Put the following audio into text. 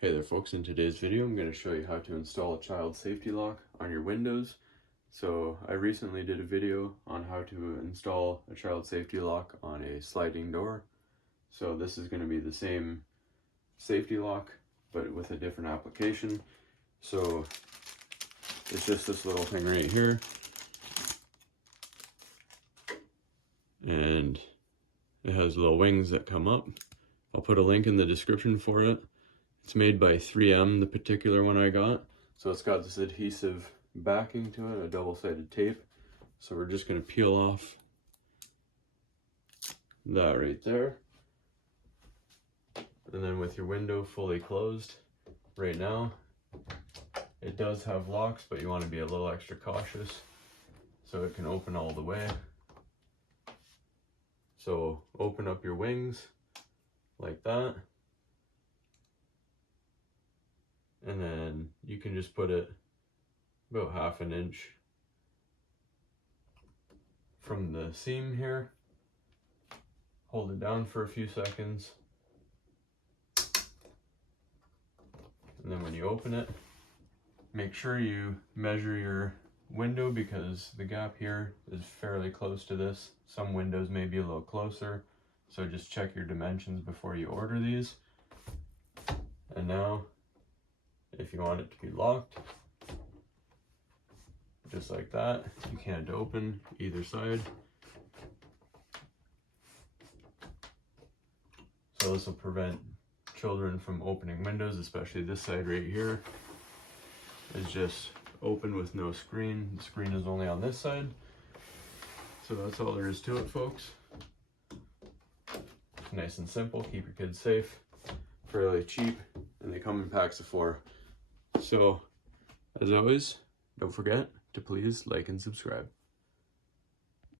Hey there folks, in today's video I'm going to show you how to install a child safety lock on your windows. So I recently did a video on how to install a child safety lock on a sliding door. So this is going to be the same safety lock but with a different application. So it's just this little thing right here, and it has little wings that come up. I'll put a link in the description for it. It's made by 3M, the particular one I got. So it's got this adhesive backing to it, a double-sided tape. So we're just going to peel off that right there. And then with your window fully closed right now, it does have locks, but you want to be a little extra cautious so it can open all the way. So open up your wings like that. And then you can just put it about 1/2 inch from the seam here. Hold it down for a few seconds. And then when you open it, make sure you measure your window because the gap here is fairly close to this. Some windows may be a little closer, so just check your dimensions before you order these. And now, if you want it to be locked, just like that, you can't open either side. So this will prevent children from opening windows, especially this side right here is just open with no screen. The screen is only on this side. So that's all there is to it, folks. Nice and simple, keep your kids safe, fairly cheap, and they come in packs of 4. So, as always, don't forget to please like and subscribe.